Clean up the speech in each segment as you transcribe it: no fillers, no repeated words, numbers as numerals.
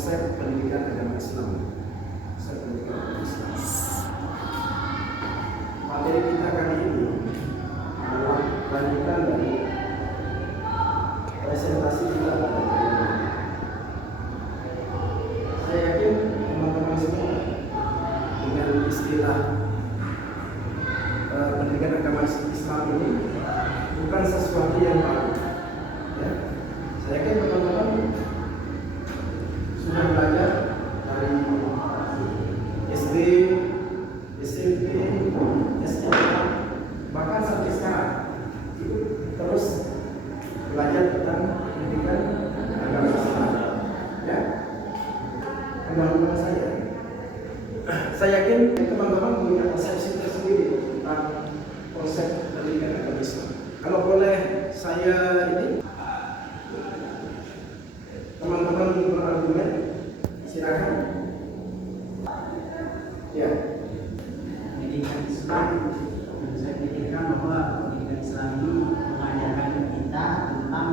konsep pendidikan agama Islam. Konsep pendidikan agama Islam. Materi kita kali ini adalah lanjutan dari presentasi kita pada hari ini. Saya yakin teman-teman semua dengan istilah pendidikan agama Islam ini bukan sesuatu yang baru. Ya. Saya yakin teman-teman sudah belajar dari SD, SMP, SMA, bahkan sampai sekarang itu terus belajar tentang pendidikan agama Islam. Ya, pendahuluan saya yakin teman-teman punya persepsi tersendiri tentang konsep pendidikan agama Islam. Kalau boleh saya ini, teman-teman berargumen, silakan. Ya. Pendidikan Islam, saya pikirkan bahwa pendidikan Islam ini mengajarkan kita tentang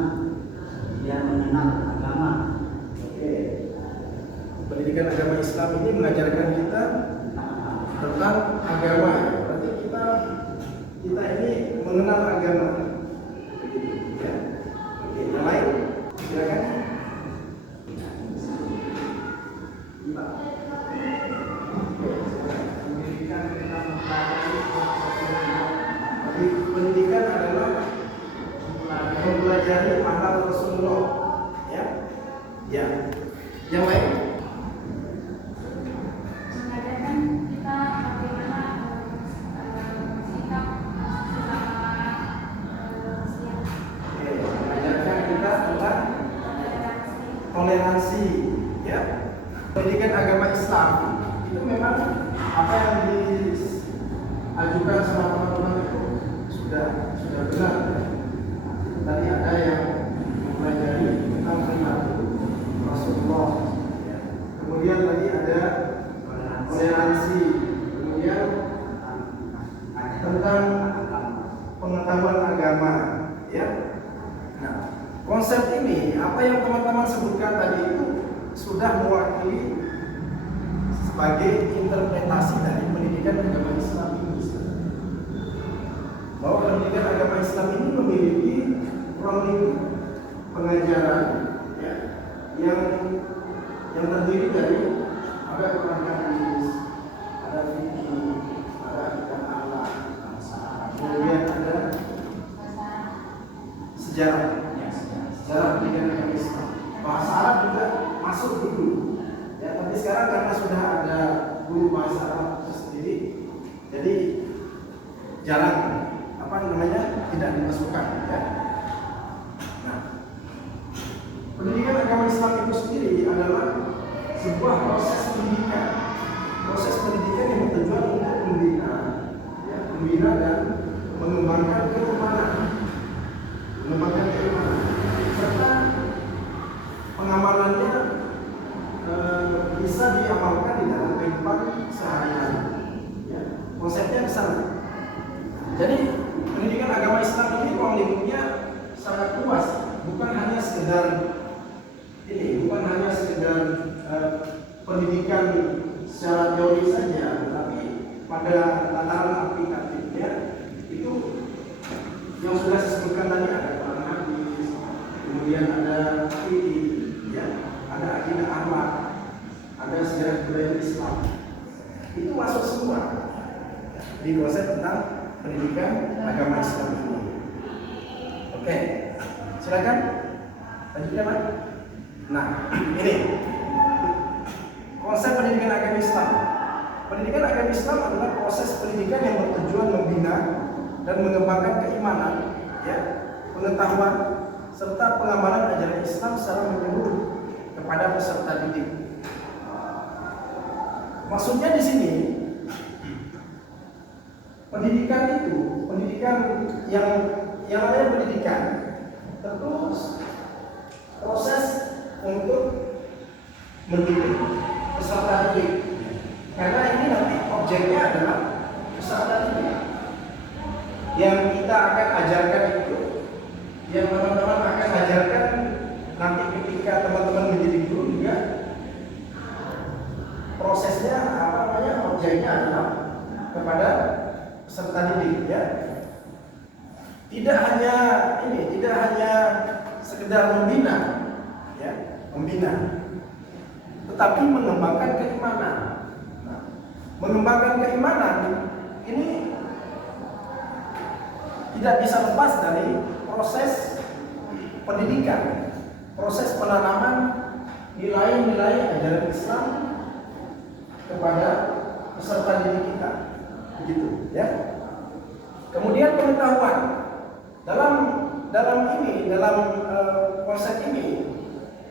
dia mengenal agama. Oke. Pendidikan agama Islam ini mengajarkan kita tentang agama. Berarti kita ini mengenal agama. Ya. Oke, yang lain silakan. Pendidikan adalah mempelajari akhlak Rasulullah. Ya. Ya. Yang lain? Mengajarkan kita bagaimana sikap manusia. Mengajarkan kita tentang toleransi. Ya. Pendidikan agama Islam itu memang apa yang diajukan sama teman-teman itu sudah benar. Tadi ada yang mempelajari tentang perilaku Rasulullah. Kemudian tadi ada toleransi. Kemudian tentang pengetahuan agama. Ya. Nah, konsep ini apa yang teman-teman sebutkan tadi itu sudah mewakili sebagai interpretasi dari pendidikan agama Islam ini. Bahwa pendidikan agama Islam ini memiliki ruang pengajaran, ya, yang terdiri dari ada Quran hadis, ada fikih, ada akidah akhlak, kemudian ada sejarah pendidikan agama Islam. Bahasa Arab juga masuk dulu. Ya, tapi sekarang karena sudah ada guru bahasa Arab tersendiri, jadi jarang tidak dimasukkan. Ya. Nah, pendidikan agama Islam itu sendiri adalah sebuah proses pendidikan yang bertujuan untuk membina dan mengembangkan keimanan, serta pengamanannya bisa diamalkan di dalam kehidupan sehari-hari. Ya, konsepnya ke sana. Jadi pendidikan agama Islam ini ruang lingkupnya sangat luas, bukan hanya sekedar pendidikan secara teori saja, tetapi pada tataran aplikatifnya itu yang sudah saya sebutkan tadi ada Quran hadis, kemudian ada fikih, ya, ada akidah akhlak, ada sejarah budaya Islam. Itu masuk semua di konsep tentang pendidikan agama Islam ini. Oke, silakan lanjutkan, Pak. Nah, ini konsep pendidikan agama Islam. Pendidikan agama Islam adalah proses pendidikan yang bertujuan membina dan mengembangkan keimanan, ya, pengetahuan serta pengamalan ajaran Islam secara menyeluruh kepada peserta didik. Maksudnya di sini pendidikan yang namanya pendidikan tentu proses untuk mendidik peserta didik, karena ini nanti objeknya adalah peserta didik. Yang kita akan ajarkan itu, yang teman-teman akan ajarkan nanti ketika teman-teman menjadi guru juga tidak hanya sekedar membina, ya, tetapi mengembangkan keimanan. Nah, mengembangkan keimanan ini tidak bisa lepas dari proses pendidikan, proses penanaman nilai-nilai ajaran Islam kepada peserta didik kita, begitu, ya. Kemudian pengetahuan dalam konsep ini,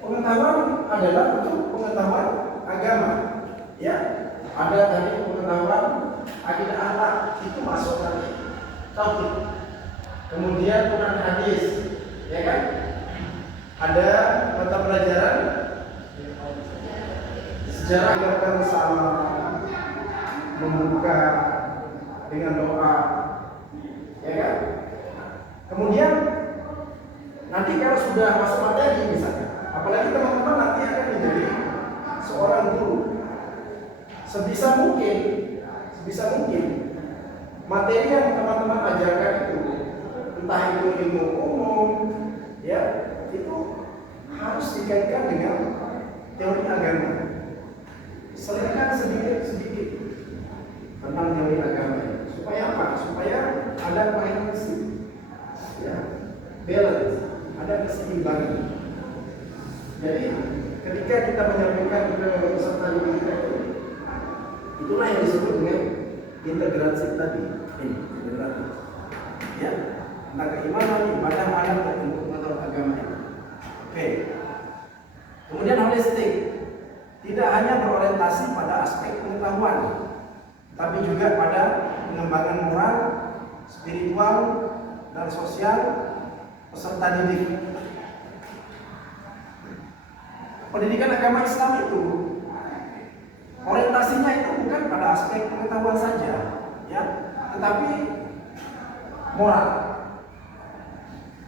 pengetahuan adalah untuk pengetahuan agama, ya. Ada tadi pengetahuan akidah akhlak, itu masuk tadi tauhid. Kemudian Quran hadis, ya kan? Ada mata pelajaran sejarah yang sama, membuka dengan doa, ya kan? Kemudian nanti kalau sudah masuk materi misalnya, apalagi teman-teman nanti akan menjadi seorang guru, sebisa mungkin materi yang teman-teman ajarkan itu, entah itu ilmu umum, ya, itu harus dikaitkan dengan teori agama. Selipkan sedikit tentang teori agama, supaya apa? Supaya ada koherensi, ya, balance, ada keseimbangan. Jadi ketika kita menyampaikan ke peserta didik kita, itulah yang disebut dengan integrasi tadi. Ini integrasi, ya, tentang keimanan, ibadah, adab, dan pengetahuan agama. Oke. Kemudian holistik, tidak hanya berorientasi pada aspek pengetahuan, tapi juga pada pengembangan moral, spiritual, dan sosial peserta didik. Pendidikan agama Islam itu orientasinya itu bukan pada aspek pengetahuan saja, ya, tetapi moral.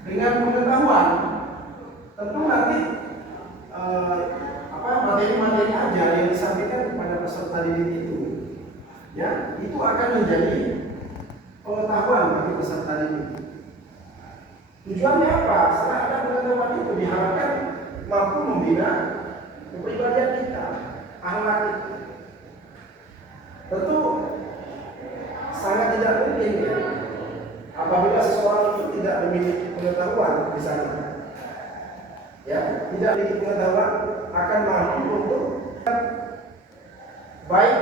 Dengan pengetahuan, tentu nanti materi-materi ajar yang disampaikan kepada peserta didik itu, ya, itu akan menjadi pengetahuan bagi peserta didik. Tujuannya apa? Setelah ada pengetahuan itu diharapkan mampu membina kepribadian kita, akhlak kita. Tentu sangat tidak mungkin, ya, apabila seseorang itu tidak memiliki pengetahuan, misalnya, ya, tidak memiliki pengetahuan, akan mampu untuk baik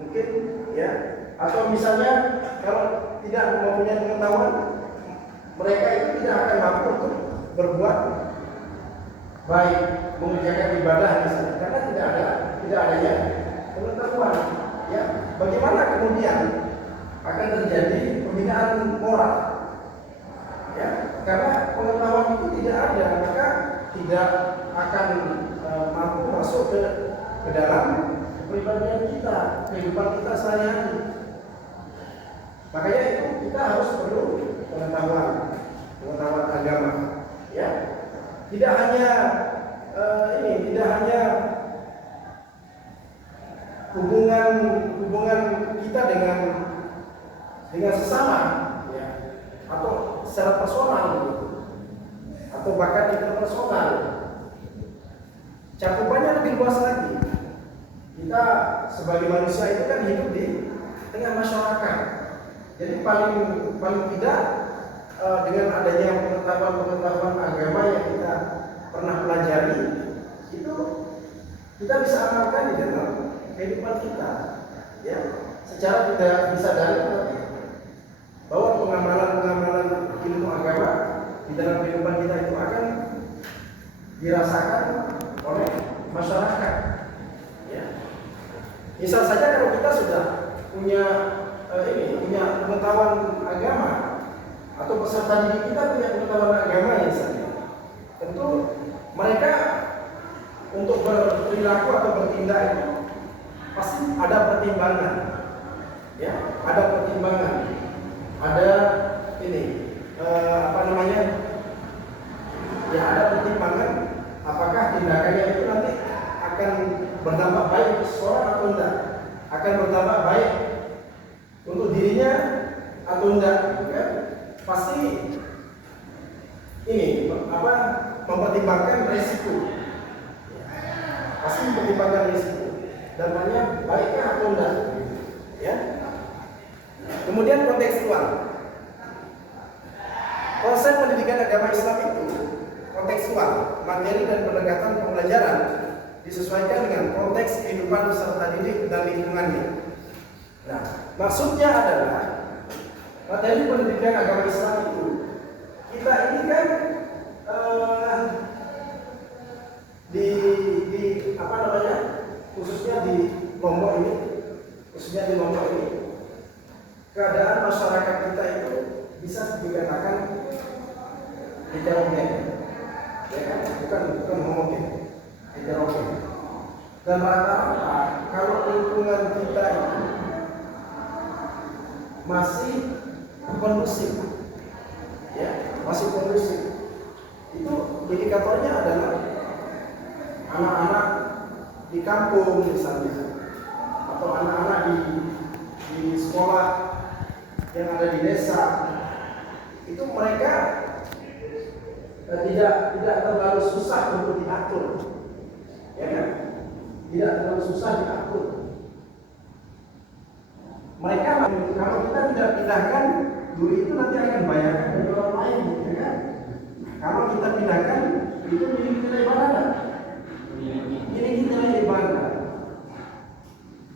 mungkin, ya, atau misalnya kalau tidak mempunyai pengetahuan, mereka itu tidak akan mampu untuk berbuat baik, mengerjakan ibadah misalnya, karena tidak adanya pengetahuan, ya. Bagaimana kemudian akan terjadi pembinaan moral, ya, karena pengetahuan itu tidak ada, maka tidak akan mampu masuk ke dalam kepribadian kita, kehidupan kita sehari-hari. Makanya itu kita harus perlu pengetahuan agama, ya. Tidak hanya hubungan kita dengan sesama, ya, atau secara personal, atau bahkan interpersonal. Cakupannya lebih luas lagi. Kita sebagai manusia itu kan hidup di tengah masyarakat. Jadi paling tidak dengan adanya pengetahuan agama yang kita pernah pelajari, itu kita bisa amalkan di dalam kehidupan kita, ya, secara tidak disadari bahwa pengamalan ilmu agama di dalam kehidupan kita itu akan dirasakan oleh masyarakat, ya. Misal saja kalau kita sudah punya pengetahuan agama, atau peserta didik kita punya pengetahuan agama, ya, misalnya, tentu mereka untuk berperilaku atau bertindak itu pasti ada pertimbangan, ya, ada pertimbangan, ada ada pertimbangan apakah tindakannya itu nanti akan berdampak baik seorang atau tidak, akan berdampak baik untuk dirinya atau tidak, ya. pasti ini mempertimbangkan resiko. Pasti mempertimbangkan risiko dan banyak baiknya atau enggak, ya. Kemudian kontekstual. Konsep pendidikan agama Islam itu kontekstual, materi dan pendekatan pembelajaran disesuaikan dengan konteks kehidupan peserta didik dan lingkungannya. Nah, maksudnya adalah materi pendidikan agama Islam itu kita ini kan khususnya di Lombok ini, keadaan masyarakat kita itu bisa dikatakan heterogen, ya kan? Bukan homogen, heterogen. Dan rata-rata kalau lingkungan kita itu masih kondusif, ya, masih kondusif. Itu indikatornya adalah anak-anak di kampung misalnya, atau anak-anak di sekolah yang ada di desa, itu mereka tidak terlalu susah untuk diatur, ya kan? Tidak terlalu susah diatur. Mereka kalau kita tidak pindahkan, guru itu nanti akan bayarkan dari orang lain, ya kan? Kalau kita pindahkan, itu milik nilai ibadah. Ini nilai ibadah.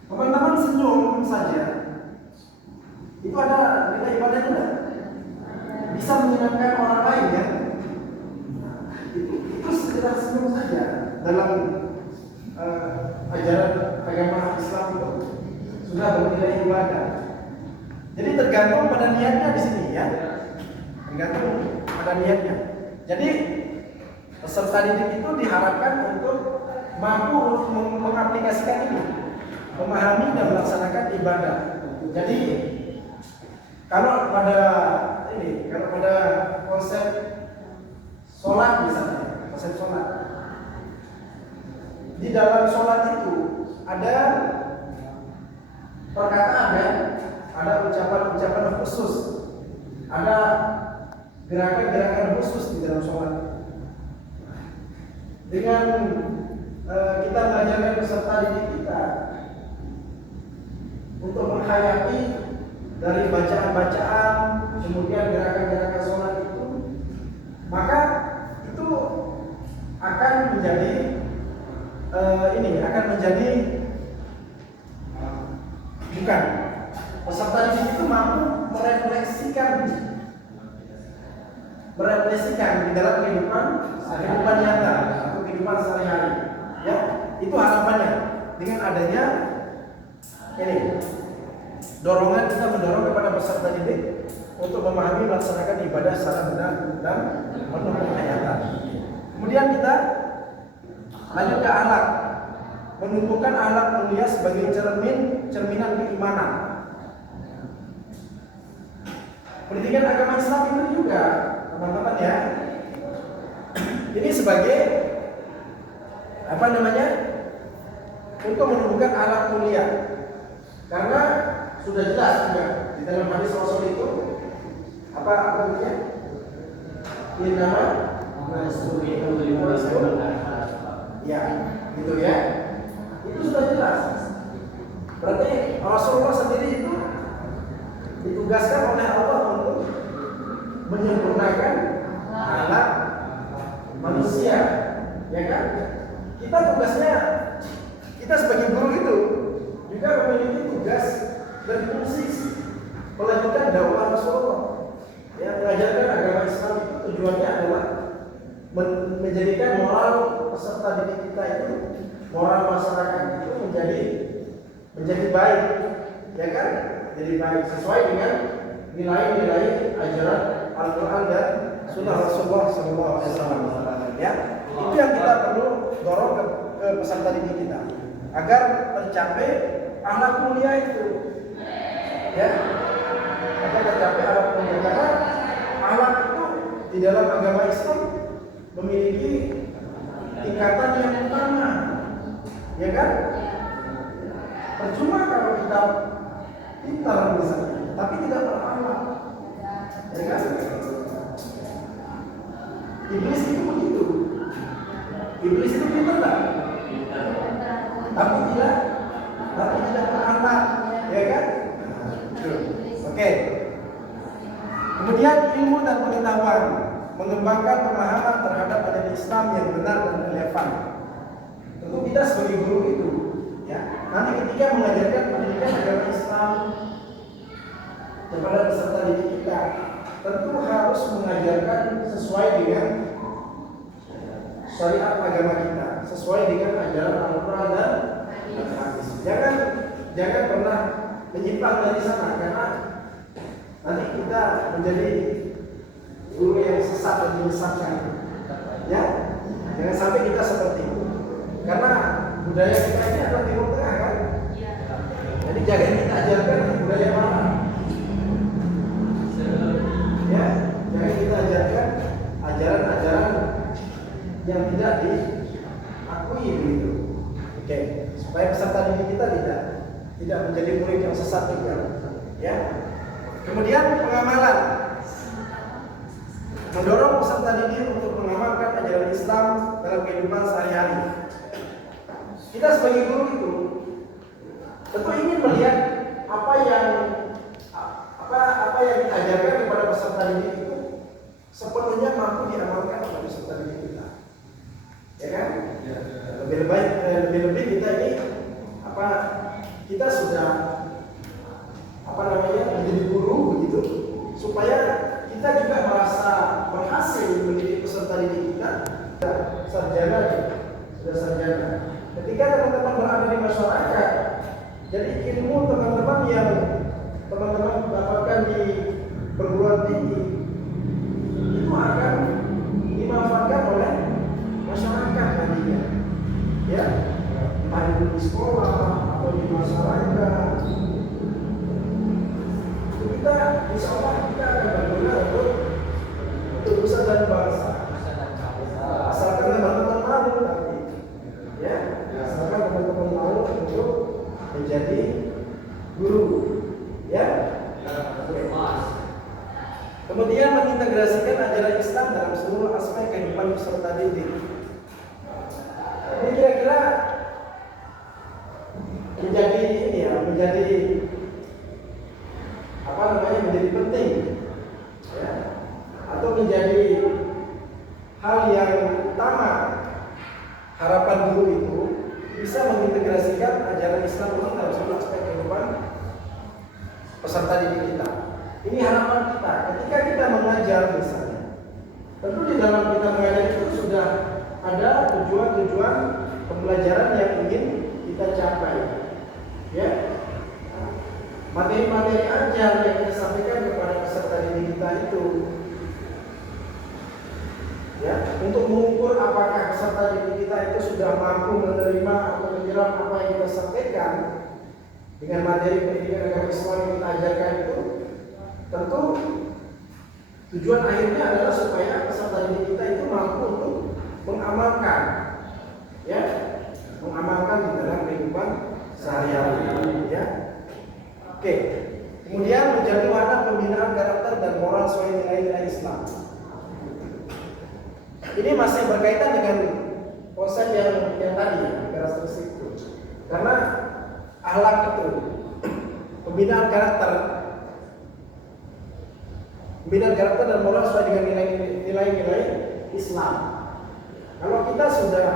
Teman-teman senyum saja, itu ada nilai ibadahnya tidak? Bisa menyenangkan orang lain, ya. Itu sekedar senyum saja dalam ajaran agama Islam itu sudah bernilai ibadah. Jadi tergantung pada niatnya di sini, ya. Tergantung pada niatnya. Jadi peserta didik itu diharapkan untuk mampu mengaplikasikan ini, memahami dan melaksanakan ibadah. Jadi kalau pada konsep sholat misalnya, konsep sholat, di dalam sholat itu ada perkataan, ya, ada ucapan-ucapan khusus, ada gerakan-gerakan khusus di dalam sholat. Dengan kita mengajarkan peserta didik kita untuk menghayati dari bacaan-bacaan, kemudian gerakan-gerakan sholat itu, maka itu akan menjadi bukan peserta didik itu mampu merefleksikan di dalam kehidupan nyata atau kehidupan sehari-hari, ya. Itu harapannya dengan adanya ini dorongan, kita mendorong kepada peserta didik untuk memahami melaksanakan ibadah secara benar dan penuh penghayatan. Kemudian kita lanjut ke akhlak, menumbuhkan akhlak mulia sebagai cerminan keimanan. Pendidikan agama Islam itu juga, teman-teman, ya, ini sebagai untuk menumbuhkan akhlak mulia, karena sudah jelas juga di dalam hadis Rasul itu apa bunyinya? Innama ya, gitu ya. Itu sudah jelas. Berarti Rasulullah sendiri itu ditugaskan oleh Allah untuk menyempurnakan akhlak manusia, ya kan? Kita tugasnya, kita sebagai guru itu juga memiliki tugas dan fungsi melanjutkan dakwah Rasulullah. Ya, mengajarkan agama Islam itu tujuannya adalah menjadikan moral peserta didik kita itu, moral masyarakat itu menjadi baik, ya kan? Jadi baik sesuai dengan nilai-nilai ajaran Al-Quran dan Sunnah Rasulullah SAW. Ya, itu yang kita perlu dorong ke peserta didik kita agar tercapai akhlak mulia itu, ya. Agar tercapai akhlak mulia, karena akhlak itu di dalam agama Islam memiliki tingkatan yang utama, ya kan? Percuma kalau kita pintar misalnya, tapi tidak berakhlak, ya kan? Iblis itu pintar tak? Tapi tidak berakhlak, ya kan? Oke. Kemudian ilmu dan pengetahuan mengembangkan pemahaman terhadap ajaran Islam yang benar dan relevan. Tentu kita sebagai guru itu, ya, nanti ketika mengajarkan pendidikan agama Islam kepada peserta didik kita, tentu harus mengajarkan sesuai dengan syariat agama kita, sesuai dengan ajaran Al-Quran dan hadis. Jangan pernah menyimpang dari sana, karena nanti kita menjadi guru yang sesat dan menyesatkan. Ya, jangan sampai kita seperti itu. Karena budaya kita ini adalah Timur Tengah, kan? Jadi jangan kita ajarkan budaya mana. Ya, jangan kita ajarkan ajaran-ajaran yang tidak diakui begitu. Oke, supaya peserta didik kita tidak menjadi murid yang sesat juga. Ya. Kemudian pengamalan, mendorong peserta didik untuk mengamalkan ajaran Islam dalam kehidupan sehari-hari. Kita sebagai guru itu tentu ingin melihat apa yang kita ajarkan kepada peserta didik itu sepenuhnya mampu diamalkan oleh peserta didik kita. Ya kan? Lebih-lebih kita ini kita sudah menjadi guru begitu, supaya kita juga merasa berhasil mendidik peserta didik kita. Sudah sarjana. Ketika teman-teman berada di masyarakat, jadi ilmu teman-teman yang teman-teman dapatkan di perguruan tinggi itu akan dimanfaatkan oleh masyarakat nantinya. Ya, entah itu di sekolah atau di masyarakat. Kita insya Allah kita akan berguna untuk nusa dan bangsa. Asalkan teman-teman mau, tapi ya, asalkan teman-teman mau untuk menjadi guru, ya. Kemudian mengintegrasikan ajaran Islam dalam seluruh aspek kehidupan peserta didik. Ini kira-kira menjadi penting, ya, atau menjadi hal yang utama. Harapan guru itu bisa mengintegrasikan ajaran Islam dalam seluruh aspek kehidupan peserta didik kita. Ini harapan kita. Ketika kita mengajar misalnya, tentu di dalam kita mengajar itu sudah ada tujuan-tujuan pembelajaran yang ingin kita capai. Ya, materi-materi ajar yang kita sampaikan kepada peserta didik kita itu, ya, untuk mengukur apakah peserta didik kita itu sudah mampu menerima atau menyerap apa yang kita sampaikan dengan materi pendidikan agama Islam yang kita ajarkan itu. Tentu tujuan akhirnya adalah supaya peserta didik kita itu mampu untuk mengamalkan, ya, mengamalkan di dalam kehidupan sehari-hari, ya. Oke. Kemudian menjadi wadah pembinaan karakter dan moral sesuai nilai-nilai Islam. Ini masih berkaitan dengan konsep yang tadi, karakteristik itu. Karena akhlak itu, pembinaan karakter dan moral sesuai dengan nilai-nilai Islam. Kalau kita sudah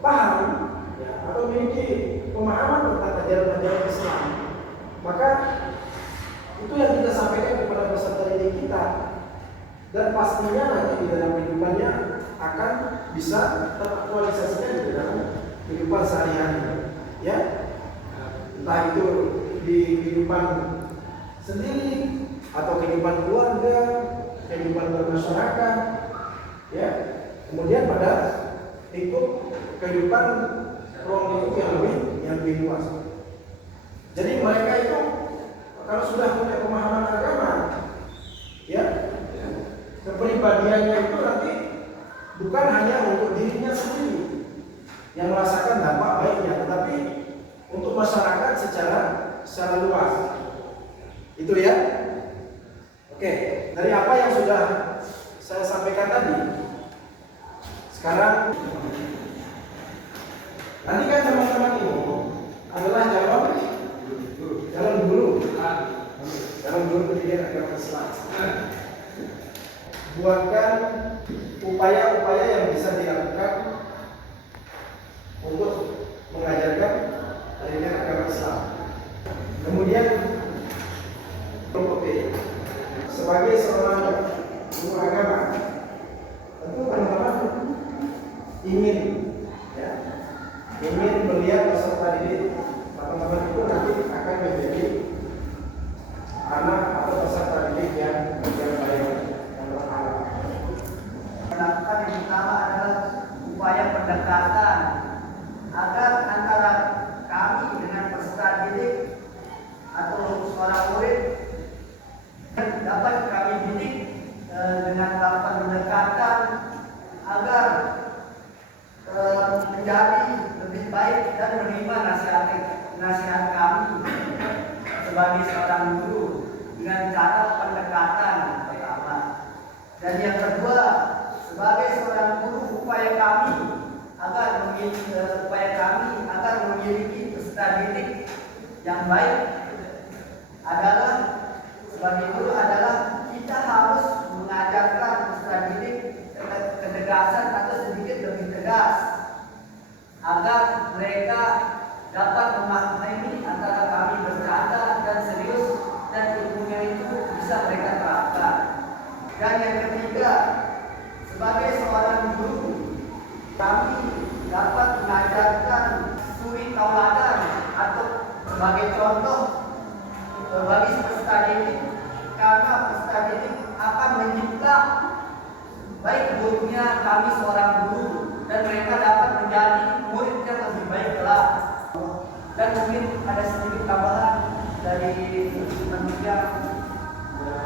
paham, ya, atau memiliki pemahaman tentang ajaran-ajaran Islam, maka itu yang kita sampaikan kepada peserta didik kita, dan pastinya nanti di dalam kehidupannya akan bisa teraktualisasikan di dalam kehidupan sehari-hari, ya, entah itu di kehidupan sendiri atau kehidupan keluarga, kehidupan bermasyarakat, ya, kemudian pada ikut kehidupan ruang lingkup yang lebih luas. Jadi mereka itu kalau sudah punya pemahaman agama, ya, kepribadiannya itu nanti bukan hanya untuk dirinya sendiri yang merasakan dampak baiknya, tetapi untuk masyarakat secara luas. Itu ya. Oke, dari apa yang sudah saya sampaikan tadi, sekarang Nanti kan teman-teman ini adalah calon guru pendidikan agama Islam. Buatkan upaya-upaya yang bisa dilakukan untuk mengajarkan pendidikan agama Islam. Kemudian sebagai seorang guru agama, tentu teman-teman ingin melihat peserta didik teman-teman itu nanti akan menjadi anak atau peserta didik yang baik dan berakhlak. Yang pertama adalah upaya pendekatan agar antara kami dengan peserta didik atau seorang murid dapat kami didik dengan melakukan pendekatan agar menjadi lebih baik dan menerima nasihat kami sebagai seorang guru dengan cara pendekatan pertama. Dan yang kedua, sebagai seorang guru upaya kami agar memiliki peserta didik yang baik adalah sebagai guru adalah kita harus mengajarkan peserta didik ketegasan atau sedikit lebih tegas agar mereka dapat memahami antara kami bercanda dan serius dan ilmunya itu bisa mereka terapkan. Dan yang ketiga, sebagai seorang guru kami dapat mengajarkan suri tauladan atau sebagai contoh bagi peserta didik, karena peserta didik akan mencipta baik gurunya kami seorang guru dan mereka dapat menjadi murid yang lebih baik kelak. Dan mungkin ada sedikit tambahan dari manusia.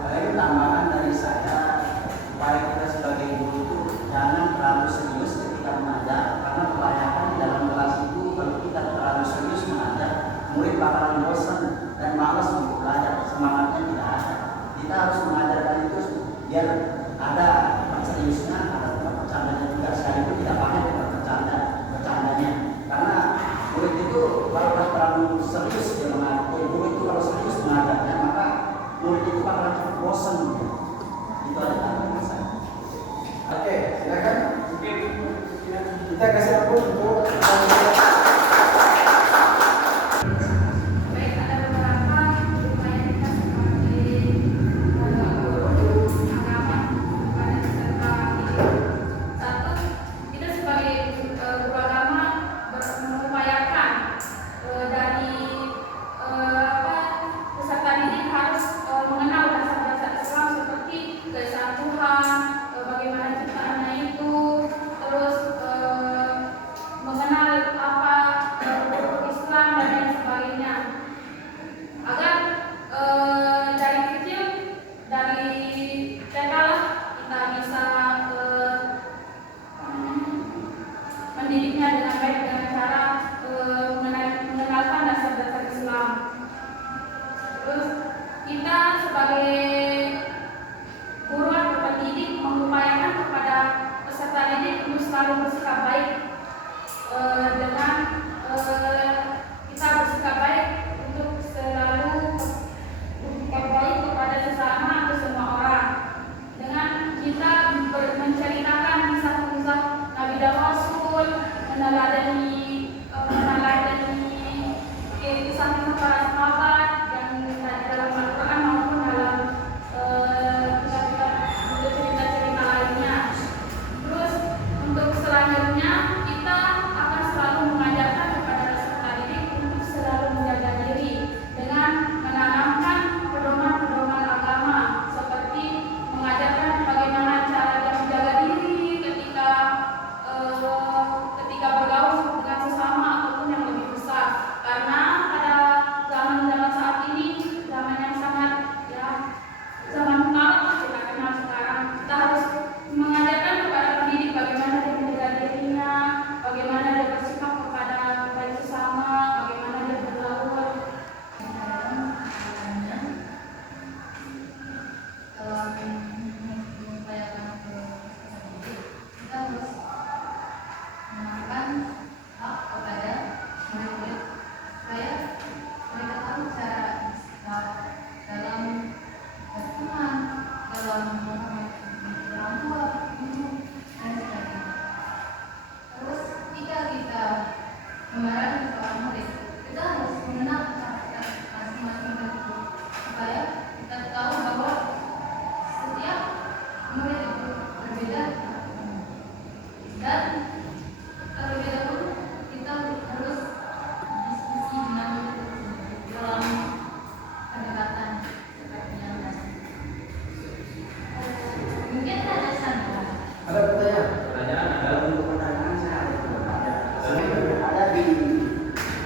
Baik, tambahan dari saya, supaya kita sebagai guru itu jangan terlalu serius ketika mengajar, karena kebanyakan di dalam kelas itu kalau kita terlalu serius mengajar, murid bakalan bosan dan malas untuk belajar, semangatnya tidak ada. Kita harus mengajarkan itu biar ada seriusnya, ada bercandanya juga, sekalipun tidak banyak bercandanya. Karena murid itu kalau terlalu serius dia mengajar, guru itu kalau serius mengajarnya, maka murid itu bakalan cepat bosan. Itu ada tambahan saya. Oke, silakan. Kita kasih waktu untuk Baik, ada beberapa upaya kita sebagai guru agama kepada peserta didik. Satu, kita sebagai guru agama mengupayakan dari peserta didik harus mengenal dasar-dasar Islam seperti keesaan Tuhan, bagaimana ciptaannya itu, terus mengenal apa rukun Islam dan lain sebagainya, agar dari kecil, dari TK lah kita bisa mendidiknya dengan baik dengan cara mengenalkan dasar-dasar Islam. Terus kita sebagai guru atau pendidik mengupayakan kepada peserta didik untuk selalu bersikap baik dengan kita bersikap baik untuk selalu bersikap baik kepada sesama atau semua orang dengan kita menceritakan kisah-kisah Nabi dan Rasul, meneladani kisah-kisah para sahabat yang dalam Al-Quran maupun dalam cerita-cerita lainnya. Terus untuk selanjutnya kita akan selalu mengajarkan kepada peserta didik untuk selalu menjaga diri dengan menanamkan pedoman-pedoman agama, seperti mengajarkan bagaimana cara dia menjaga diri ketika bergaul dengan sesama ataupun yang lebih besar. Karena pada zaman gambaran seorang murid. Kita harus mengenal karakter masing-masing murid supaya kita tahu bahwa setiap murid itu berbeda, dan terlebih dahulu kita harus diskusi dengan dalam pendekatan seperti yang tadi. Mungkin ada sana. Ada pertanyaan? Pertanyaan adalah untuk pertanyaan saya ada di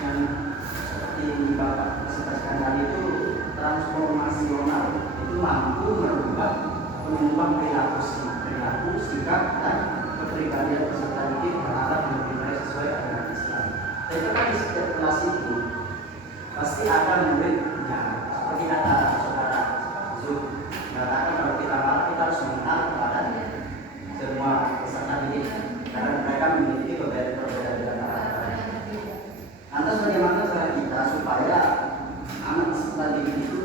yang seperti Bapak presentasikan tadi itu transformasional itu mampu merubah perilaku sikap dan kepribadian peserta didik terhadap nilai sesuai dengan Islam. Jadi kan di setiap kelas itu pasti ada muridnya seperti kata saudara Zul mengatakan kalau kita marah kita harus mengenal kepada semua peserta didik karena mereka memiliki perbedaan karakter. Lantas bagaimana cara kita supaya anak peserta didik itu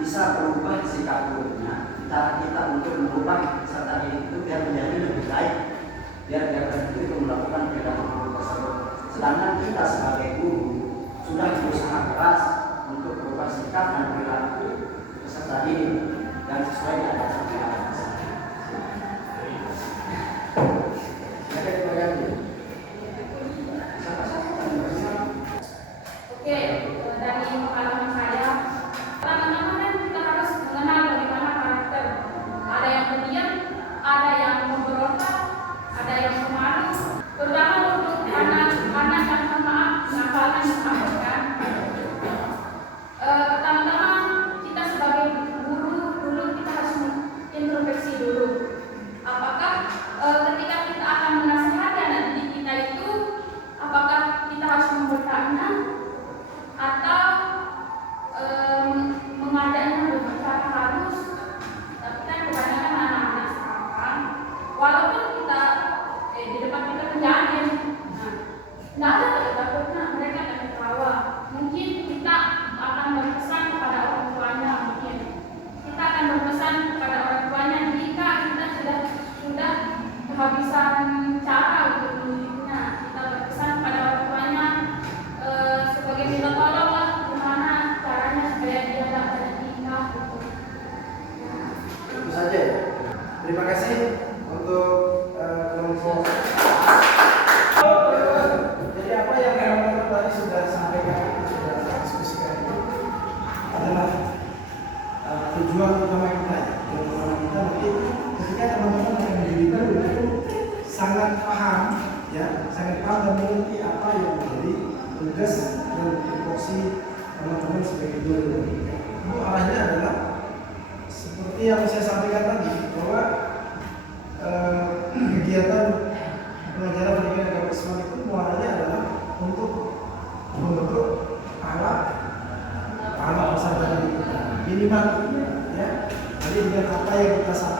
bisa berubah sikap buruknya, cara kita untuk merubah peserta didik itu biar menjadi lebih baik, biar dia berhenti untuk melakukan perilaku buruk tersebut. Sedangkan kita sebagai guru sudah berusaha keras untuk berubah sikap dan perilaku peserta didik dan sesuai dengan ajaran Islam. Oke, dari pengalaman saya, pertama-tama kan kita harus mengenal bagaimana karakter. Ada yang pendiam, ada yang memberontak, ada yang pemalu. Terutama untuk anak-anak yang maaf menghafalkan Al-Quran. Pertama-tama kita sebagai guru dulu kita harus introspeksi dulu. Apakah ketika kita akan menasihati anak didik kita itu, apakah kita harus memberkatnya atau mengajaknya berbicara halus? Tapi kan kebanyakan anak-anak sekarang, walaupun kita di depan kita penjahat, nah, tidak ada takutnya, mereka akan ketawa. Mungkin kita akan berpesan kepada orang tuanya, mungkin kita akan berpesan kepada orang tuanya jika kita sudah kehabisan cara untuk mendidiknya. Kita berpesan kepada orang tuanya sebagai minta tolong lah, gimana caranya supaya dia tidak ada tingkah gitu. Itu saja ya. Terima kasih untuk kelompok. Jadi apa yang teman-teman tadi sudah sampaikan, sudah diskusikan itu adalah tujuan utama kita ya. Tujuan utama kita nanti ketika teman-teman yang mendirikan itu sangat paham ya, sangat paham dan mengerti apa yang menjadi tugas dan tupoksi teman-teman sebagai guru. Itu arahnya adalah seperti yang saya sampaikan tadi bahwa kegiatan pengajaran pendidikan agama Islam itu muaranya adalah untuk membentuk alat peserta didik minimal ya. Jadi dengan apa yang kita sampaikan